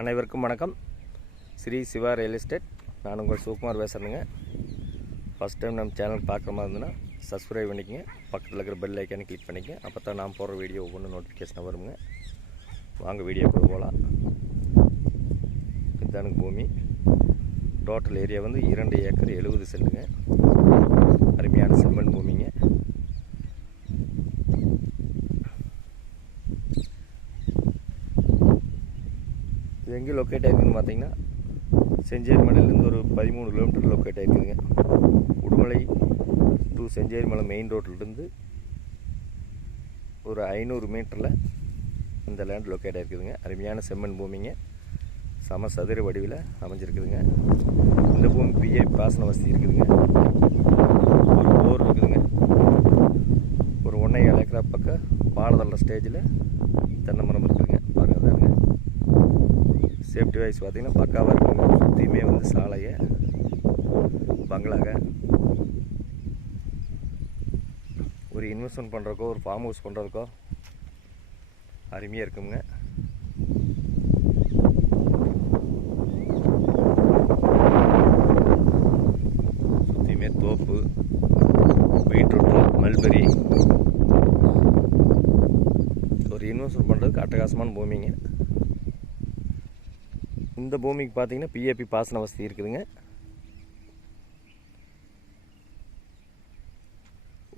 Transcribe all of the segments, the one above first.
அனைவருக்கும் வணக்கம். Sri Siva real estate. நான் உங்கள் சிவகுமார் பேசுகிறேங்க. ஃபஸ்ட் டைம் நம்ம சேனல் பார்க்குற மாதிரி இருந்ததுன்னா சப்ஸ்கிரைப் பண்ணிக்கங்க. பக்கத்தில் இருக்கிற பெல் ஐக்கானை கிளிக் பண்ணிக்கங்க. அப்போ தான் நான் போடுற வீடியோ ஒவ்வொன்று நோட்டிஃபிகேஷன் வருங்க. வாங்க வீடியோக்குள்ளே போகலாம். இதுதானுங்க பூமி. டோட்டல் ஏரியா வந்து 2 ஏக்கர் 70 சென்ட்டுங்க. அருமையான செம்மண் பூமிங்க. இது எங்கே லொக்கேட் ஆகிருக்குன்னு பார்த்தீங்கன்னா, செஞ்சேரி மலையிலேருந்து ஒரு 13 கிலோமீட்டர் லொக்கேட் ஆகிருக்குதுங்க. உடுமலை டு செஞ்சேரி மலை மெயின் ரோட்லேருந்து ஒரு 500 மீட்டரில் இந்த லேண்ட் லொக்கேட் ஆகிருக்குதுங்க. அருமையான செம்மண் பூமிங்க. சம சதுர வடிவில் அமைஞ்சிருக்குதுங்க. இந்த பூமி பிஏ பாசன வசதி இருக்குதுங்க. ஒரு போர் இருக்குதுங்க. ஒரு 1.5 ஏக்கரா பக்கம் பாலதள்ள ஸ்டேஜில் தென்னை மரம் இருக்குதுங்க. பாருங்கள் தானுங்க. சேஃப்டி வைஸ் பார்த்திங்கன்னா பக்காவாக இருக்குங்க. சுற்றியுமே வந்து சாலையை பங்களாக ஒரு இன்வெஸ்ட்மெண்ட் பண்ணுறதுக்கோ ஒரு ஃபார்ம் ஹவுஸ் பண்ணுறதுக்கோ அருமையாக இருக்குங்க. சுற்றியுமே தோப்பு, பீட்ரூட்டு, மல்பெரி, ஒரு இன்வெஸ்ட்மெண்ட் பண்ணுறதுக்கு அட்டகாசமான பூமிங்க. இந்த பூமிக்கு பார்த்தீங்கன்னா பிஏபி பாசன வசதி இருக்குதுங்க.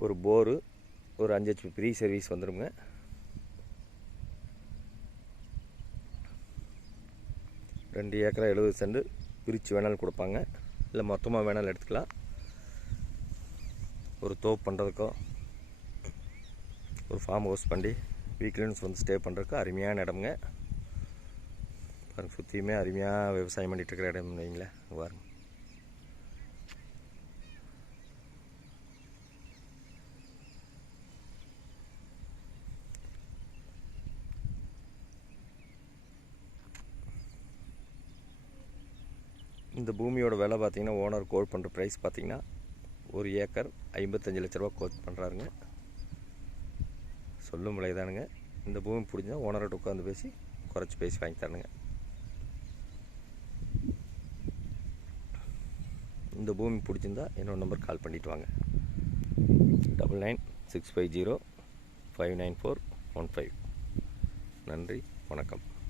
ஒரு போரு, ஒரு 5 HP ஃப்ரீ சர்வீஸ் வந்துடுங்க. ரெண்டு ஏக்கரா 70 சென்ட் பிரித்து வேணாலும் கொடுப்பாங்க, இல்லை மொத்தமாக வேணாலும் எடுத்துக்கலாம். ஒரு தோப்பு பண்ணுறதுக்கோ ஒரு ஃபார்ம் ஹவுஸ் பண்ணி வீக்லீன்ஸ் வந்து ஸ்டே பண்ணுறதுக்கு அருமையான இடம்ங்க. பாருங்கள், சுற்றியுமே அருமையாக விவசாயம் பண்ணிகிட்டு இருக்கிற இடம் வைங்களேன். பாருங்க, இந்த பூமியோட விலை பார்த்தீங்கன்னா, ஓனர் கோட் பண்ணுற ப்ரைஸ் பார்த்தீங்கன்னா 1 ஏக்கர் 55 லட்ச ரூபா கோட் பண்ணுறாருங்க. சொல்லும் விலைதானுங்க. இந்த பூமி பிடிச்சா ஓனர்கிட்ட உட்காந்து பேசி குறைச்சி பேசி வாங்கி தரணுங்க. இந்த பூமி பிடிச்சிருந்தா என்னோட நம்பர் கால் பண்ணிவிட்டு வாங்க. 9965059415. நன்றி, வணக்கம்.